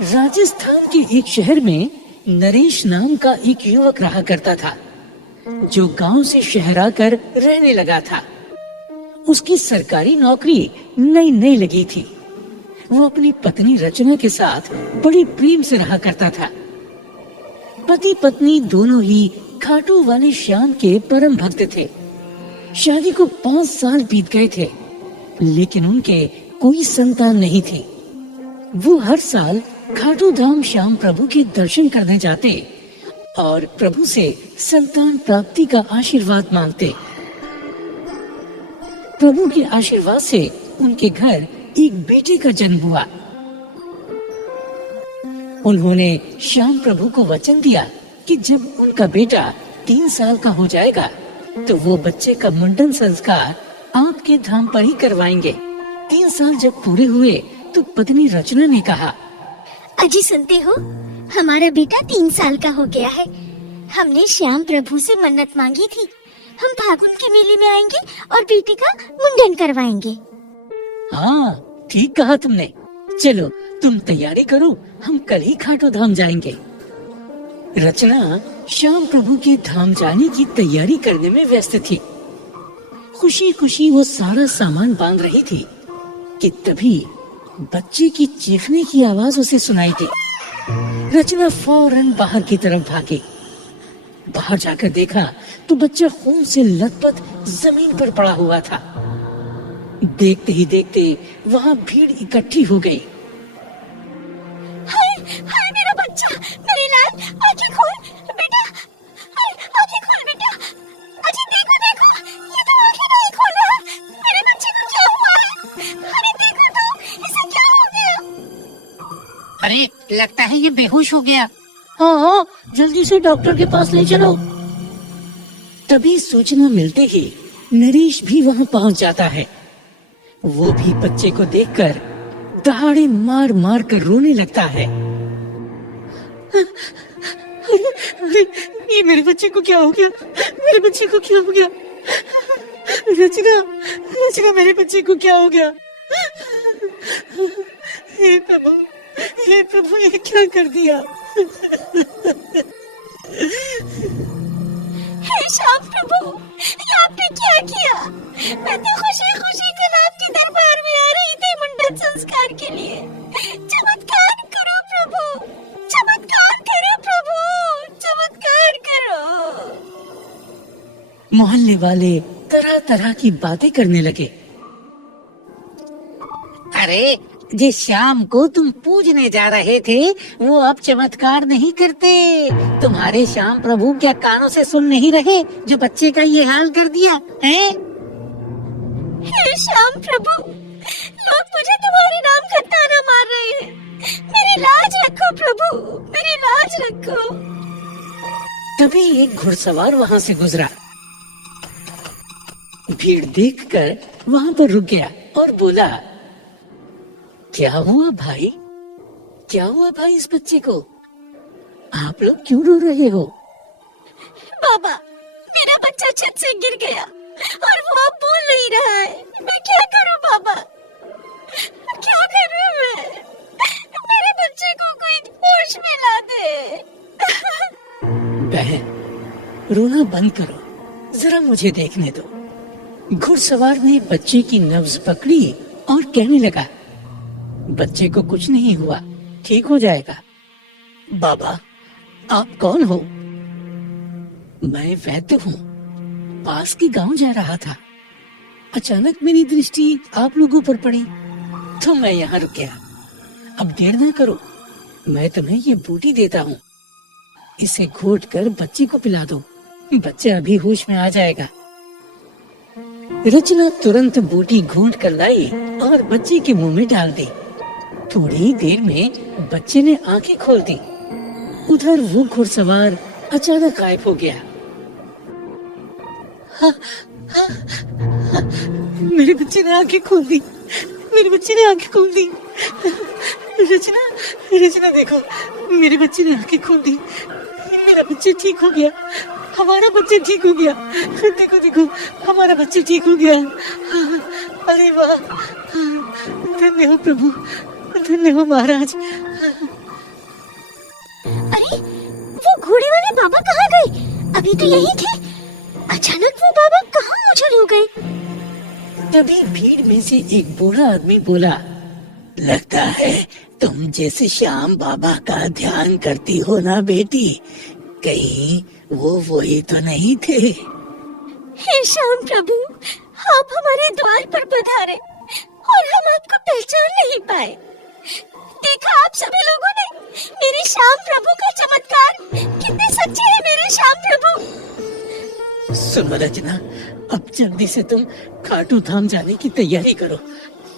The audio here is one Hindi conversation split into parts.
राजस्थान के एक शहर में नरेश नाम का एक युवक रहा करता था, जो गांव से शहर आकर रहने लगा था। उसकी सरकारी नौकरी नई नई लगी थी। वो अपनी पत्नी रचना के साथ बड़ी प्रेम से रहा करता था। पति पत्नी दोनों ही खाटू वाले श्याम के परम भक्त थे। शादी को 5 साल बीत गए थे, लेकिन उनके कोई संतान नहीं थी। वो हर साल खाटू धाम श्याम प्रभु के दर्शन करने जाते और प्रभु से संतान प्राप्ति का आशीर्वाद मांगते। प्रभु के आशीर्वाद से उनके घर एक बेटे का जन्म हुआ। उन्होंने श्याम प्रभु को वचन दिया कि जब उनका बेटा 3 साल का हो जाएगा तो वो बच्चे का मुंडन संस्कार आपके धाम पर ही करवाएंगे। 3 साल जब पूरे हुए तो पत्नी रचना ने कहा, अजी सुनते हो, हमारा बेटा 3 साल का हो गया है। हमने श्याम प्रभु से मन्नत मांगी थी, हम फागुन के मेले में आएंगे और बेटे का मुंडन करवाएंगे। हाँ, ठीक कहा तुमने। चलो तुम तैयारी करो, हम कल ही खाटू धाम जाएंगे। रचना श्याम प्रभु के धाम जाने की तैयारी करने में व्यस्त थी। खुशी खुशी वो सारा सामान बांध रही थी कि तभी बच्चे की चीखने की आवाज उसे सुनाई दी। रचना फौरन बाहर की तरफ भागी। बाहर जाकर देखा तो बच्चा खून से लथपथ जमीन पर पड़ा हुआ था। देखते ही देखते वहाँ भीड़ इकट्ठी हो गई। हाय, हाय मेरा बच्चा, मेरी लाल, आंखें खोल बेटा, हाय, आंखें खोल बेटा। अजी देखो देखो, ये तो आंखें नहीं खोल रहा। मेरे बच्चे को क्या हुआ है? अरे देखो तो, इसे क्या हो गया? अरे लगता है ये बेहोश हो गया। हाँ, जल्दी से डॉक्टर के पास ले चलो। तभी सूचना मिलते ही नरेश भी वहाँ पहुँच जाता है। वो भी बच्चे को देखकर दहाड़े मार मार कर रोने लगता है। अरे, ये मेरे बच्चे को क्या हो गया? मेरे बच्चे को क्या हो गया? रचना, रचना, मेरे बच्चे को क्या हो गया? हे प्रभु, हे प्रभु, ये क्या कर दिया? हे श्याम प्रभु, ये आपने क्या किया? मैं तो खुशी खुशी कल आपके दरबार में आ रही थी मुंडन संस्कार के लिए। चमत्कार करो प्रभु, चमत्कार करो प्रभु, चमत्कार करो। मोहल्ले वाले तरह तरह की बातें करने लगे। अरे जिस श्याम को तुम पूजने जा रहे थे वो अब चमत्कार नहीं करते। तुम्हारे श्याम प्रभु क्या कानों से सुन नहीं रहे जो बच्चे का ये हाल कर दिया है? हे श्याम प्रभु, लोग मुझे तुम्हारे नाम का ताना मार रहे हैं। मेरी लाज रखो प्रभु, मेरी लाज रखो। तभी एक घुड़सवार वहाँ से गुजरा। भीड़ देखकर वहाँ पर रुक गया और बोला, क्या हुआ भाई? क्या हुआ भाई इस बच्चे को? आप लोग क्यों रो रहे हो? बाबा, मेरा बच्चा छत से गिर गया और वो अब बोल नहीं रहा है। मैं क्या करूं बाबा? क्या करूं मैं? मेरे बच्चे को कोई होश में ला दे। बहन, रोना बंद करो, जरा मुझे देखने दो। घुड़सवार ने बच्चे की नब्ज पकड़ी और कहने लगा, बच्चे को कुछ नहीं हुआ, ठीक हो जाएगा। बाबा, आप कौन हो? मैं वैद्य हूँ, पास के गांव जा रहा था। अचानक मेरी दृष्टि आप लोगों पर पड़ी तो मैं यहाँ रुक गया। अब देर ना करो, मैं तुम्हें ये बूटी देता हूँ। इसे घोट कर बच्चे को पिला दो, बच्चा अभी होश में आ जाएगा। रचना तुरंत बूटी घोंट कर लाई और बच्चे के मुंह में डाल दी। थोड़ी देर में बच्चे ने आंखें खोल दी। उधर वो घुड़सवार अचानक गायब हो गया। हाँ, हाँ, हाँ, मेरे बच्चे ने आंखें खोल दी, मेरे बच्चे ने आंखें खोल दी। रचना, रचना देखो, मेरे बच्चे ने आंखें खोल दी। मेरा बच्चा ठीक हो गया, हमारा बच्चा ठीक हो गया। देखो देखो, हमारा बच्चा ठीक हो गया। अरे वाह, धन्य हो प्रभु, धन्य हो महाराज। अरे वो घोड़े वाले बाबा कहाँ गए? अभी तो यही थे। अचानक वो बाबा कहाँ ओझल हो गए? तभी भीड़ में से एक बूढ़ा आदमी बोला, लगता है तुम जैसे श्याम बाबा का ध्यान करती हो ना बेटी, कहीं वो वही तो नहीं थे? हे श्याम प्रभु, आप हमारे द्वार पर पधारे और हम आपको पहचान नहीं पाए। देखा आप सभी लोगों ने मेरे श्याम प्रभु का चमत्कार, कितने सच्चे हैं मेरे श्याम प्रभु। सुनो रचना, अब जल्दी से तुम खाटू धाम जाने की तैयारी करो।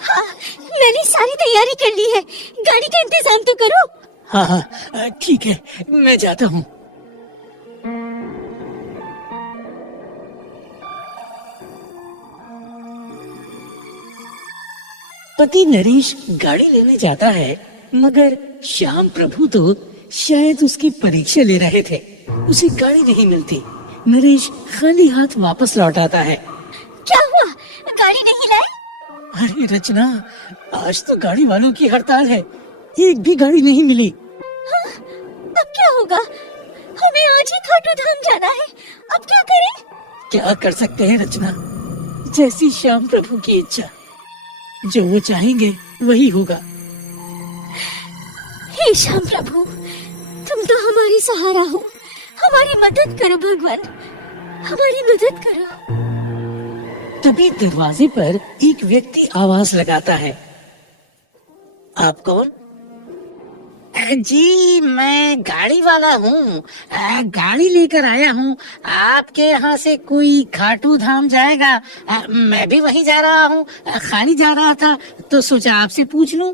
हाँ, मैंने सारी तैयारी कर ली है, गाड़ी का इंतजाम तो करो। हाँ हाँ ठीक है, मैं जाता हूँ। पति नरेश गाड़ी लेने जाता है, मगर श्याम प्रभु तो शायद उसकी परीक्षा ले रहे थे। उसे गाड़ी नहीं मिलती। नरेश खाली हाथ वापस लौट आता है। क्या हुआ, गाड़ी नहीं लाए? अरे रचना, आज तो गाड़ी वालों की हड़ताल है, एक भी गाड़ी नहीं मिली। हाँ, अब क्या होगा? हमें आज ही खाटू धाम जाना है, अब क्या करें? क्या कर सकते हैं रचना, जैसी श्याम प्रभु की इच्छा, जो वो चाहेंगे वही होगा। हे श्याम प्रभु, तुम तो हमारी सहारा हो, हमारी मदद करो भगवान, हमारी मदद करो। तभी दरवाजे पर एक व्यक्ति आवाज लगाता है, आप कौन? जी मैं गाड़ी वाला हूँ, गाड़ी लेकर आया हूँ। आपके यहाँ से कोई खाटू धाम जाएगा? मैं भी वहीं जा रहा हूँ, खाली जा रहा था तो सोचा आपसे पूछ लूं।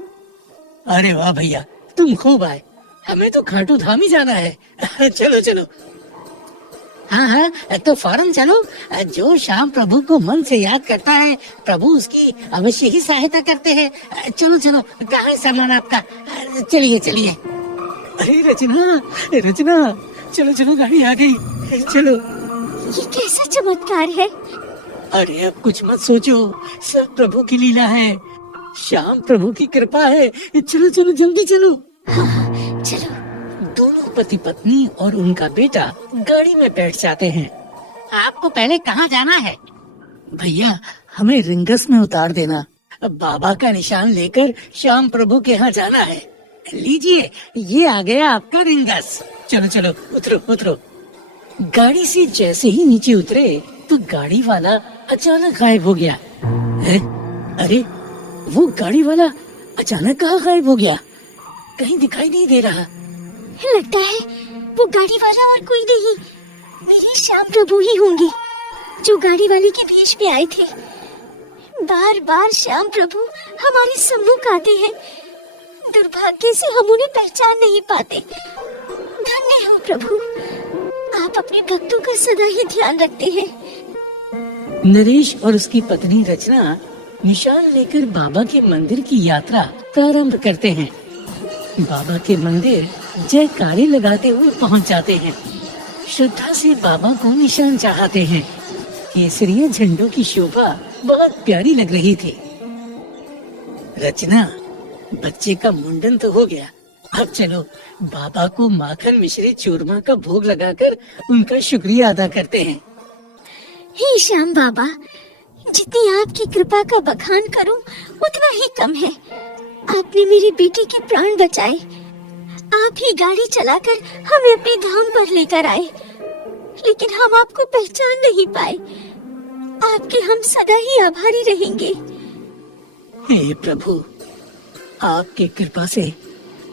अरे वाह भैया, तुम खूब आए, हमें तो खाटू धाम ही जाना है। चलो चलो। हाँ हाँ तो फौरन चलो, जो श्याम प्रभु को मन से याद करता है प्रभु उसकी अवश्य ही सहायता करते हैं। चलो चलो, कहाँ है सामान आपका? चलिए चलिए। अरे रचना रचना, चलो चलो, गाड़ी आ गई, चलो। ये कैसा चमत्कार है? अरे अब कुछ मत सोचो, सब प्रभु की लीला है, श्याम प्रभु की कृपा है। चलो चलो जल्दी चलो। हाँ, चलो। दोनों पति पत्नी और उनका बेटा गाड़ी में बैठ जाते हैं। आपको पहले कहाँ जाना है? भैया हमें रिंगस में उतार देना, बाबा का निशान लेकर श्याम प्रभु के यहाँ जाना है। लीजिए, ये आ गया आपका रिंगस। चलो चलो, उतरो उतरो। गाड़ी से जैसे ही नीचे उतरे तो गाड़ी वाला अचानक गायब हो गया। है? अरे वो गाड़ी वाला अचानक कहाँ गायब हो गया? कहीं दिखाई नहीं दे रहा। लगता है वो गाड़ी वाला और कोई नहीं, मेरे श्याम प्रभु ही होंगे जो गाड़ी वाले के भेष में आए थे। बार बार श्याम प्रभु हमारे सम्मुख आते हैं, दुर्भाग्य से हम उन्हें पहचान नहीं पाते। धन्य हो प्रभु, आप अपने भक्तों का सदा ही ध्यान रखते हैं। नरेश और उसकी पत्नी रचना निशान लेकर बाबा के मंदिर की यात्रा प्रारंभ करते हैं। बाबा के मंदिर जयकारे लगाते हुए पहुंच जाते हैं। श्रद्धा से बाबा को निशान चढ़ाते हैं। केसरिया झंडों की शोभा बहुत प्यारी लग रही थी। रचना, बच्चे का मुंडन तो हो गया, अब चलो बाबा को माखन मिश्रित चूरमा का भोग लगाकर उनका शुक्रिया अदा करते हैं। हे श्याम बाबा, जितनी आपकी कृपा का बखान करूं उतना ही कम है। आपने मेरी बेटी के प्राण बचाए, आप ही गाड़ी चलाकर हमें अपने धाम पर लेकर आए, लेकिन हम आपको पहचान नहीं पाए। आपके हम सदा ही आभारी रहेंगे। हे प्रभु, आपकी कृपा से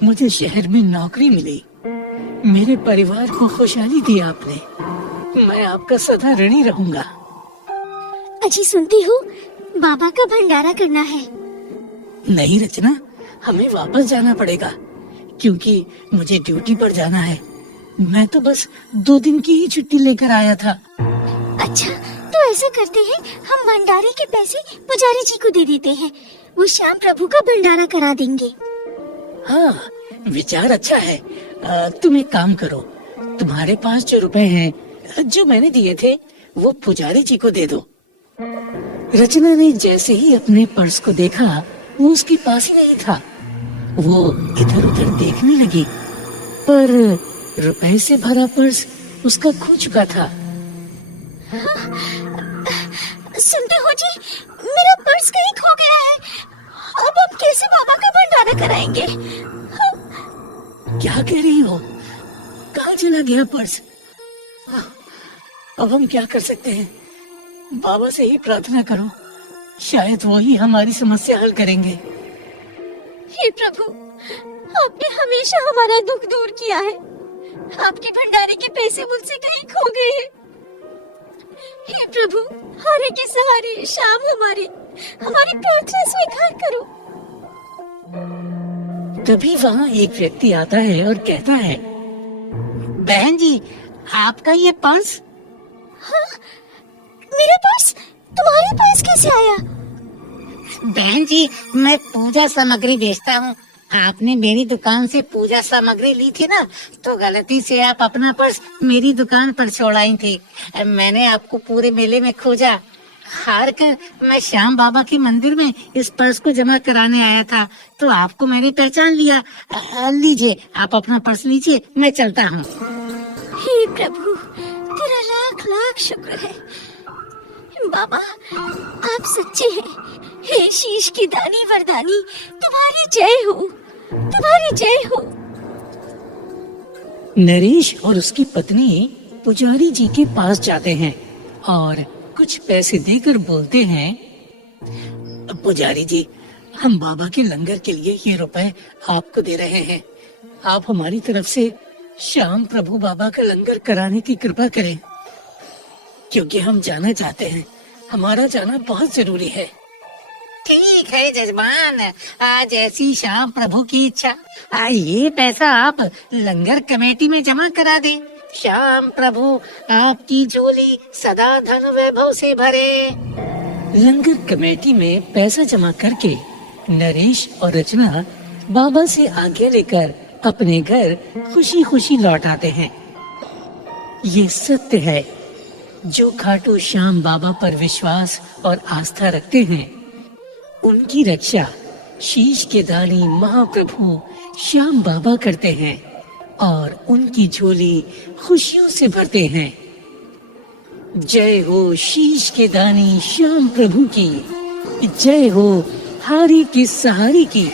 मुझे शहर में नौकरी मिली, मेरे परिवार को खुशहाली दी आपने, मैं आपका सदा ऋणी रहूंगा। अजी सुनती हो, बाबा का भंडारा करना है। नहीं रचना, हमें वापस जाना पड़ेगा क्योंकि मुझे ड्यूटी पर जाना है। मैं तो बस 2 दिन की ही छुट्टी लेकर आया था। अच्छा, तो ऐसा करते हैं, हम भंडारे के पैसे पुजारी जी को दे देते हैं, वो श्याम प्रभु का भंडारा करा देंगे। हाँ, विचार अच्छा है। तुम एक काम करो, तुम्हारे पास जो रुपए हैं जो मैंने दिए थे वो पुजारी जी को दे दो। रचना ने जैसे ही अपने पर्स को देखा वो उसके पास ही नहीं था। वो इधर उधर देखने लगी, पर रुपए से भरा पर्स उसका खो चुका था। सुनते हो जी, मेरा पर्स कहीं खो गया है। अब हम कैसे बाबा का भंडारा कराएंगे? क्या कह रही हो? कहाँ चला गया पर्स? अब हम क्या कर सकते हैं? बाबा से ही प्रार्थना करो, शायद वो ही हमारी समस्या हल करेंगे। हे प्रभु, आपने हमेशा हमारा दुख दूर किया है। आपके भंडारे के पैसे मुझसे कहीं खो गए हैं। हे प्रभु, हारे के सहारे शाम हमारी प्रार्थना स्वीकार करो। तभी वहाँ एक व्यक्ति आता है और कहता है, बहन जी, आपका ये पर्स? हाँ, मेरा पर्स तुम्हारे पास कैसे आया? बहन जी, मैं पूजा सामग्री बेचता हूँ। आपने मेरी दुकान से पूजा सामग्री ली थी ना, तो गलती से आप अपना पर्स मेरी दुकान पर छोड़ आई थी। मैंने आपको पूरे मेले में खोजा। हार कर मैं श्याम बाबा के मंदिर में इस पर्स को जमा कराने आया था, तो आपको मैंने पहचान लिया। लीजिए, आप अपना पर्स लीजिए, मैं चलता हूँ। हे प्रभु, तेरा लाख लाख शुक्र है। बाबा, आप सच्चे हैं। हे शीश की दानी वरदानी, तुम्हारी जय हो, तुम्हारी जय हो। नरेश और उसकी पत्नी पुजारी जी के पास जाते हैं और कुछ पैसे देकर बोलते हैं, पुजारी जी, हम बाबा के लंगर के लिए ये रुपए आपको दे रहे हैं। आप हमारी तरफ से श्याम प्रभु बाबा का लंगर कराने की कृपा करें, क्योंकि हम जाना चाहते हैं। हमारा जाना बहुत जरूरी है। ठीक है जजमान, आज ऐसी श्याम प्रभु की इच्छा। ये पैसा आप लंगर कमेटी में जमा करा दें। श्याम प्रभु आपकी झोली सदा धन वैभव से भरे। लंगर कमेटी में पैसा जमा करके नरेश और रचना बाबा से आज्ञा लेकर अपने घर खुशी खुशी लौट आते हैं। ये सत्य है, जो खाटू श्याम बाबा पर विश्वास और आस्था रखते हैं, उनकी रक्षा शीश के दानी महाप्रभु श्याम बाबा करते हैं और उनकी झोली खुशियों से भरते हैं। जय हो शीश के दानी श्याम प्रभु की, जय हो हारी की सहारी की।